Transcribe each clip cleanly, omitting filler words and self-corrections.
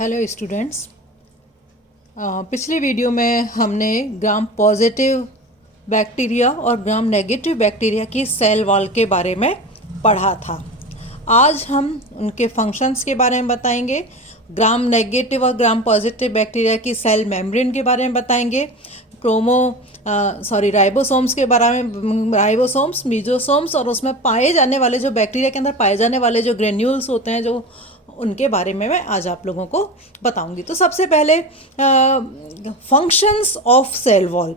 Hello students. पिछली video में हमने ग्राम पॉजिटिव बैक्टीरिया और ग्राम नेगेटिव बैक्टीरिया की सेल वॉल के बारे में पढ़ा था। आज हम उनके फंक्शंस के बारे में बताएंगे। ग्राम नेगेटिव और ग्राम पॉजिटिव बैक्टीरिया की सेल मेम्ब्रेन के बारे में बताएंगे। राइबोसोम्स के बारे में, राइबोसोम्स, मीजोसोम्स और उसमें पाए जाने वाले जो बैक्टीरिया के अंदर पाए जाने वाले जो ग्रेन्यूल्स होते हैं, जो उनके बारे में मैं आज आप लोगों को बताऊंगी। तो सबसे पहले फंक्शंस ऑफ सेल वॉल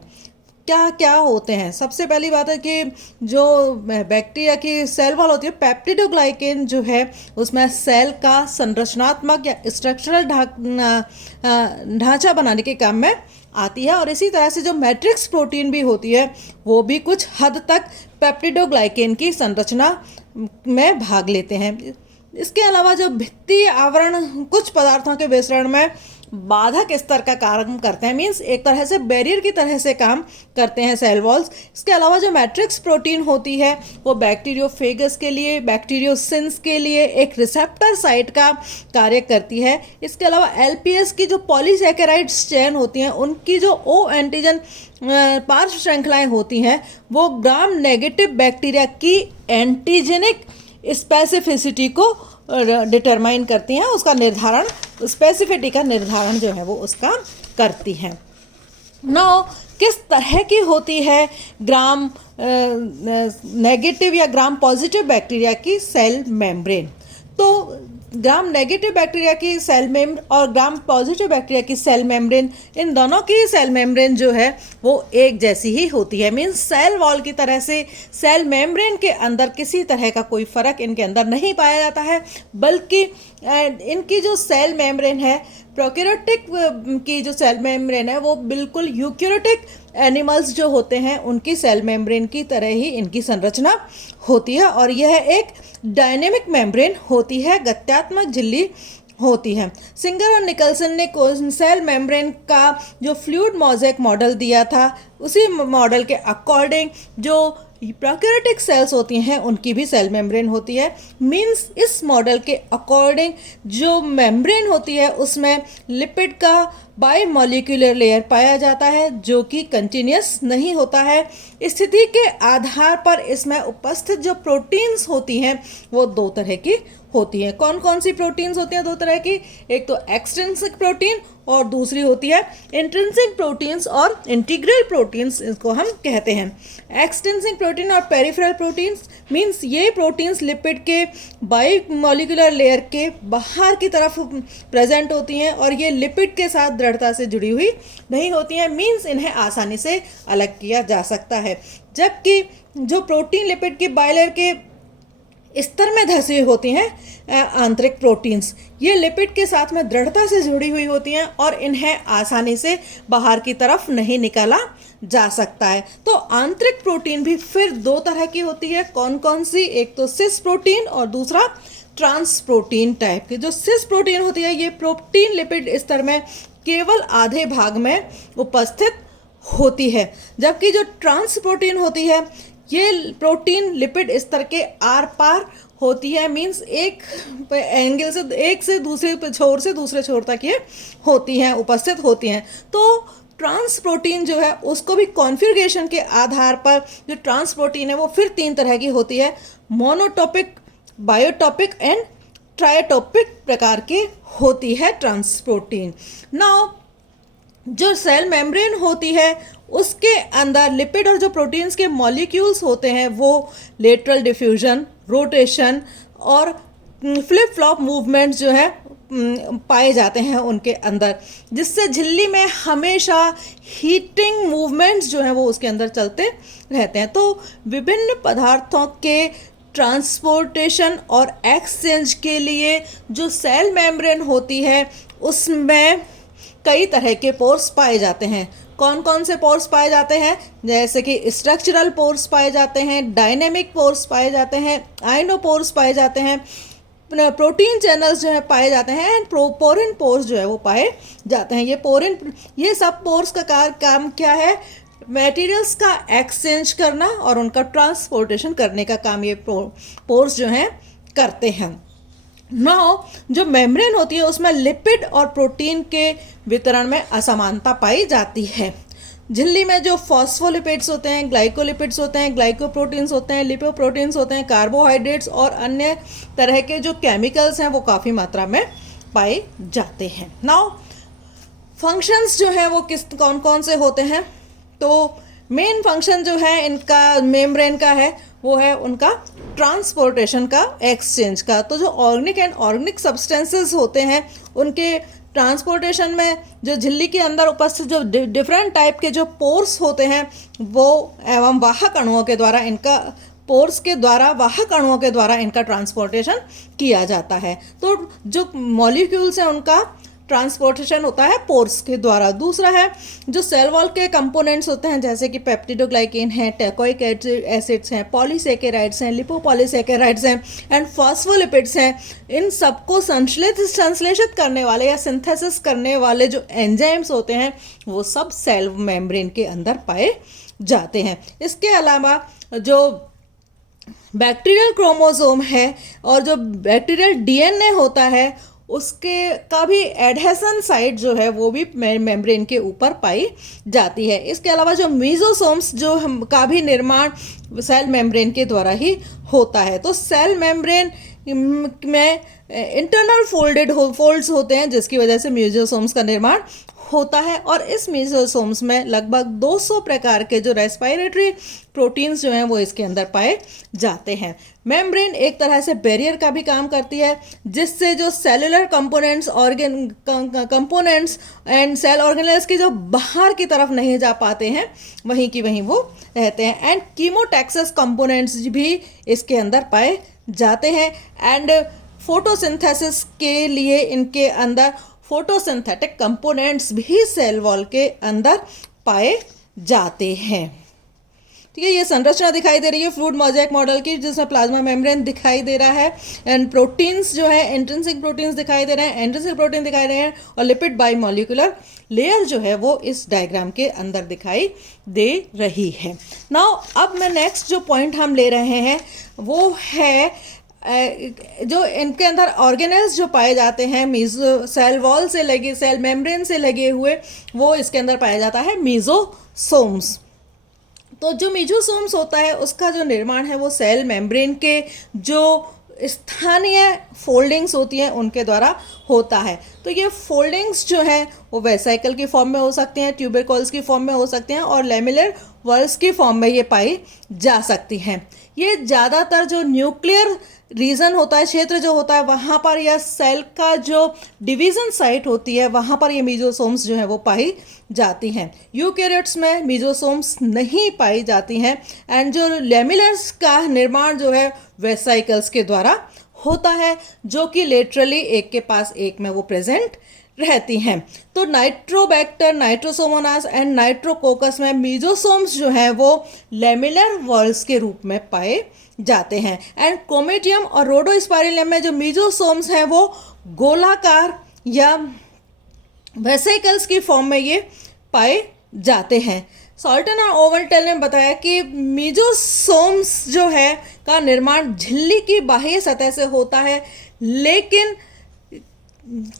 क्या क्या होते हैं। सबसे पहली बात है कि जो बैक्टीरिया की सेल वॉल होती है, पेप्टिडोग्लाइकेन जो है उसमें सेल का संरचनात्मक या स्ट्रक्चरल ढांचा बनाने के काम में आती है। और इसी तरह से जो मैट्रिक्स प्रोटीन भी होती है वो भी कुछ हद तक पेप्टिडोग्लाइकेन की संरचना में भाग लेते हैं। इसके अलावा जो भित्ति आवरण कुछ पदार्थों के विसरण में बाधक स्तर का कार्य करते हैं, मीन्स एक तरह से बैरियर की तरह से काम करते हैं सेल वॉल्स। इसके अलावा जो मैट्रिक्स प्रोटीन होती है वो बैक्टीरियोफेगस के लिए, बैक्टीरियोसिन्स के लिए एक रिसेप्टर साइट का कार्य करती है। इसके अलावा एलपीएस की जो पॉलीसैकेराइड्स चेन होती हैं, उनकी जो ओ एंटीजन पार्श्व श्रृंखलाएं होती हैं, वो ग्राम नेगेटिव बैक्टीरिया की एंटीजेनिक स्पेसिफिसिटी को डिटरमाइन करती हैं, उसका निर्धारण, स्पेसिफिटी का निर्धारण जो है वो उसका करती हैं। नाउ किस तरह की होती है ग्राम नेगेटिव या ग्राम पॉजिटिव बैक्टीरिया की सेल मेम्ब्रेन? तो ग्राम नेगेटिव बैक्टीरिया की सेल मेम्ब्रेन और ग्राम पॉजिटिव बैक्टीरिया की सेल मेम्ब्रेन, इन दोनों की सेल मेम्ब्रेन जो है वो एक जैसी ही होती है। मीन्स सेल वॉल की तरह से सेल मेम्ब्रेन के अंदर किसी तरह का कोई फर्क इनके अंदर नहीं पाया जाता है, बल्कि इनकी जो सेल मेम्ब्रेन है, प्रोकैरियोटिक की जो सेल मेम्ब्रेन है वो बिल्कुल यूकैरियोटिक एनिमल्स जो होते हैं उनकी सेल मेम्ब्रेन की तरह ही इनकी संरचना होती है। और यह एक डायनेमिक मेम्ब्रेन होती है, गत्यात्मक झिल्ली होती है। सिंगर और निकलसन ने सेल मेम्ब्रेन का जो फ्लूइड मोज़ेक मॉडल दिया था, उसी मॉडल के अकॉर्डिंग जो प्रोकैरियोटिक सेल्स होती हैं उनकी भी सेल मेम्ब्रेन होती है। मीन्स इस मॉडल के अकॉर्डिंग जो मेम्ब्रेन होती है उसमें लिपिड का बायोमोलिकुलर लेयर पाया जाता है जो कि कंटिन्यूस नहीं होता है। स्थिति के आधार पर इसमें उपस्थित जो प्रोटीन्स होती हैं वो दो तरह की होती हैं। कौन कौन सी प्रोटीन्स होती हैं? दो तरह की, एक तो एक्सट्रिंसिक प्रोटीन और दूसरी होती है इंट्रिंसिक प्रोटीन्स और इंटीग्रल प्रोटीन्स, इसको हम कहते हैं। एक्सट्रिंसिक प्रोटीन और पेरिफेरल प्रोटीन्स मीन्स ये प्रोटीन्स लिपिड के बायोमोलिकुलर लेयर के बाहर की तरफ प्रेजेंट होती हैं और ये लिपिड के साथ दृढ़ता से जुड़ी हुई नहीं होती हैं, मीन्स इन्हें आसानी से अलग किया जा सकता है। जबकि जो प्रोटीन लिपिड के बायलर के स्तर में धसी हुई होती हैं आंतरिक प्रोटीन्स, ये लिपिड के साथ में दृढ़ता से जुड़ी हुई होती हैं और इन्हें आसानी से बाहर की तरफ नहीं निकाला जा सकता है। तो आंतरिक प्रोटीन भी फिर दो तरह की होती है। कौन कौन सी? एक तो सिस प्रोटीन और दूसरा ट्रांस प्रोटीन टाइप की। जो सिस प्रोटीन होती है ये प्रोटीन लिपिड स्तर में केवल आधे भाग में उपस्थित होती है, जबकि जो ट्रांस प्रोटीन होती है ये प्रोटीन लिपिड स्तर के आर पार होती है। मीन्स एक एंगल से, एक से दूसरे छोर से दूसरे छोर तक ये होती हैं, उपस्थित होती हैं। तो ट्रांस प्रोटीन जो है उसको भी कॉन्फ़िगरेशन के आधार पर जो ट्रांस प्रोटीन है वो फिर तीन तरह की होती है। मोनोटॉपिक, बायोटॉपिक एंड ट्रायोटॉपिक प्रकार की होती है ट्रांस प्रोटीन। नाउ जो सेल मेम्ब्रेन होती है उसके अंदर लिपिड और जो प्रोटीन्स के मॉलिक्यूल्स होते हैं वो लेटरल डिफ्यूजन, रोटेशन और फ्लिप फ्लॉप मूवमेंट्स जो है पाए जाते हैं उनके अंदर, जिससे झिल्ली में हमेशा हीटिंग मूवमेंट्स जो हैं वो उसके अंदर चलते रहते हैं। तो विभिन्न पदार्थों के ट्रांसपोर्टेशन और एक्सचेंज के लिए जो सेल मेम्ब्रेन होती है उसमें कई तरह के पोर्स पाए जाते हैं। कौन कौन से पोर्स पाए जाते हैं? जैसे कि स्ट्रक्चरल पोर्स पाए जाते हैं, डायनेमिक पोर्स पाए जाते हैं, आइनोपोर्स पाए जाते हैं, प्रोटीन चैनल्स जो है पाए जाते हैं, एंड पोरिन पोर्स जो है वो पाए जाते हैं। ये सब पोर्स का काम क्या है? मटेरियल्स का एक्सचेंज करना और उनका ट्रांसपोर्टेशन करने का काम ये पोर्स जो हैं करते हैं। नाउ जो मेम्ब्रेन होती है उसमें लिपिड और प्रोटीन के वितरण में असमानता पाई जाती है। झिल्ली में जो फॉस्फोलिपिड्स होते हैं, ग्लाइकोलिपिड्स होते हैं, ग्लाइकोप्रोटीन्स होते हैं, लिपोप्रोटीन्स होते हैं, कार्बोहाइड्रेट्स और अन्य तरह के जो केमिकल्स हैं वो काफ़ी मात्रा में पाए जाते हैं। नाउ फंक्शंस जो है वो कौन कौन से होते हैं, तो मेन फंक्शन जो है इनका मेम्ब्रेन का है वो है उनका ट्रांसपोर्टेशन का, एक्सचेंज का। तो जो ऑर्गेनिक एंड ऑर्गेनिक सब्सटेंसेस होते हैं उनके ट्रांसपोर्टेशन में जो झिल्ली के अंदर उपस्थित जो डिफरेंट टाइप के जो पोर्स होते हैं वो एवं वाहक अणुओं के द्वारा इनका पोर्स के द्वारा, वाहक अणुओं के द्वारा इनका ट्रांसपोर्टेशन किया जाता है। तो जो मॉलिक्यूल्स हैं उनका ट्रांसपोर्टेशन होता है पोर्स के द्वारा। दूसरा है जो सेल वॉल के कंपोनेंट्स होते हैं जैसे कि पेप्टिडोग्लाइकेन है, टेकोइक एसिड्स हैं, पॉलीसेकेराइड्स हैं, लिपोपॉलीसेकेराइड्स हैं एंड फॉस्फोलिपिड्स हैं। इन सबको संश्लेषित करने वाले या सिंथेसिस करने वाले जो एंजाइम्स होते हैं वो सब सेल मेम्ब्रेन के अंदर पाए जाते हैं। इसके अलावा जो बैक्टीरियल क्रोमोसोम है और जो बैक्टीरियल डीएनए होता है उसके का भी एडहेसन साइट जो है वो भी मेम्ब्रेन के ऊपर पाई जाती है। इसके अलावा जो मीजोसोम्स जो का भी निर्माण सेल मेम्ब्रेन के द्वारा ही होता है। तो सेल मेम्ब्रेन में इंटरनल फोल्ड्स होते हैं जिसकी वजह से मीजोसोम्स का निर्माण होता है और इस मीजोसोम्स में लगभग 200 प्रकार के जो रेस्पिरेटरी प्रोटीन्स जो हैं वो इसके अंदर पाए जाते हैं। मेम्ब्रेन एक तरह से बैरियर का भी काम करती है जिससे जो cellular components and cell organelles की जो बाहर की तरफ नहीं जा पाते हैं वहीं की वहीं वो रहते हैं। एंड कीमोटैक्सिस कंपोनेंट्स भी इसके अंदर पाए जाते हैं एंड फोटोसिंथेसिस के लिए इनके अंदर फोटोसिंथेटिक कंपोनेंट्स भी सेल वॉल के अंदर पाए जाते हैं। ठीक है, ये संरचना दिखाई दे रही है फ्लूइड मोज़ेक मॉडल की जिसमें प्लाज्मा मेम्ब्रेन दिखाई दे रहा है एंड प्रोटीन्स जो है इंट्रिंसिक प्रोटीन्स दिखाई दे रहे हैं, एंड्रिसिक प्रोटीन दिखाई दे रहे हैं और लिपिड बाईमॉलिक्यूलर लेयर जो है वो इस डायग्राम के अंदर दिखाई दे रही है। नाउ अब मैं नेक्स्ट जो पॉइंट हम ले रहे हैं वो है जो इनके अंदर ऑर्गेनेल्स जो पाए जाते हैं मीजो सेल वॉल से लगे, सेल मेम्ब्रेन से लगे हुए, वो इसके अंदर पाया जाता है मीजोसोम्स। तो जो मीजोसोम्स होता है उसका जो निर्माण है वो सेल मेम्ब्रेन के जो स्थानीय फोल्डिंग्स होती हैं उनके द्वारा होता है। तो ये फोल्डिंग्स जो है वो वेसाइकल की फॉर्म में हो सकती हैं, ट्यूबरकल्स की फॉर्म में हो सकती हैं और लेमिलर वर्ल्स की फॉर्म में ये पाई जा सकती हैं। ये ज़्यादातर जो न्यूक्लियर रीजन होता है, क्षेत्र जो होता है वहाँ पर या सेल का जो डिवीज़न साइट होती है वहाँ पर ये मीजोसोम्स जो है वो पाई जाती हैं। यूकैरियोट्स में मीजोसोम्स नहीं पाई जाती हैं एंड जो लेमिलर्स का निर्माण जो है वेसाइकल्स के द्वारा होता है जो कि लेटरली एक के पास एक में वो प्रेजेंट रहती हैं। तो नाइट्रोबैक्टर, नाइट्रोसोमोनास एंड नाइट्रोकोकस में मीजोसोम्स जो हैं वो लेमिलर वर्ल्स के रूप में पाए जाते हैं एंड क्रोमेटियम और रोडोस्पाइरलियम में जो मीजोसोम्स हैं वो गोलाकार या वेसिकल्स की फॉर्म में ये पाए जाते हैं। सॉल्टन और ओवल्टेल ने बताया कि मीजोसोम्स जो है का निर्माण झिल्ली की बाह्य सतह से होता है, लेकिन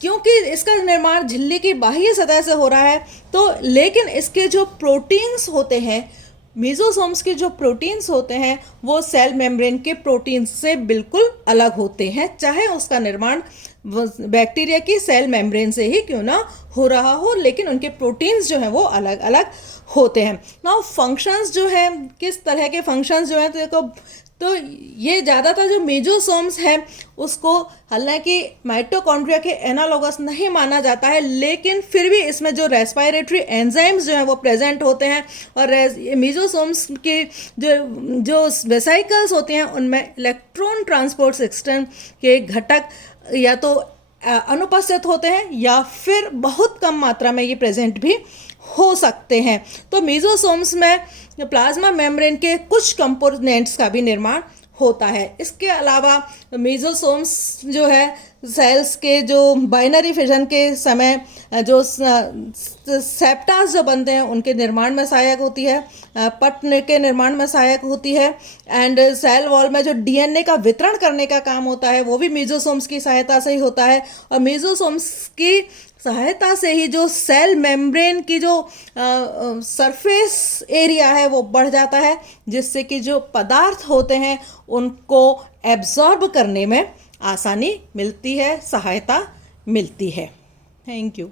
क्योंकि इसका निर्माण झिल्ली की बाह्य सतह से हो रहा है तो लेकिन इसके जो प्रोटीन्स होते हैं, मीजोसोम्स के जो प्रोटीन्स होते हैं वो सेल मेम्ब्रेन के प्रोटीन्स से बिल्कुल अलग होते हैं, चाहे उसका निर्माण बैक्टीरिया की सेल मेम्ब्रेन से ही क्यों ना हो रहा हो, लेकिन उनके प्रोटीन्स जो हैं वो अलग अलग होते हैं। नाउ फंक्शंस जो है, किस तरह के फंक्शंस जो हैं, तो देखो तो ये ज़्यादातर जो मेजोसोम्स हैं उसको हालांकि माइटोकॉन्ड्रिया के एनालॉगस नहीं माना जाता है, लेकिन फिर भी इसमें जो रेस्पिरेटरी एंजाइम्स जो हैं वो प्रेजेंट होते हैं और मेजोसोम्स की जो वेसाइकल्स होती हैं उनमें इलेक्ट्रॉन ट्रांसपोर्ट सिस्टम के घटक या तो अनुपस्थित होते हैं या फिर बहुत कम मात्रा में ये प्रेजेंट भी हो सकते हैं। तो मेजोसोम्स में प्लाज्मा मेम्ब्रेन के कुछ कंपोनेंट्स का भी निर्माण होता है। इसके अलावा मेजोसोम्स जो है सेल्स के जो बाइनरी फिजन के समय जो सेप्टास जो बनते हैं उनके निर्माण में सहायक होती है, पट के निर्माण में सहायक होती है। एंड सेल वॉल में जो डीएनए का वितरण करने का काम होता है वो भी मेसोसोम्स की सहायता से ही होता है। और मेसोसोम्स की सहायता से ही जो सेल मेम्ब्रेन की जो सरफेस एरिया है वो बढ़ जाता है, जिससे कि जो पदार्थ होते हैं उनको एब्जॉर्ब करने में आसानी मिलती है, सहायता मिलती है। Thank you.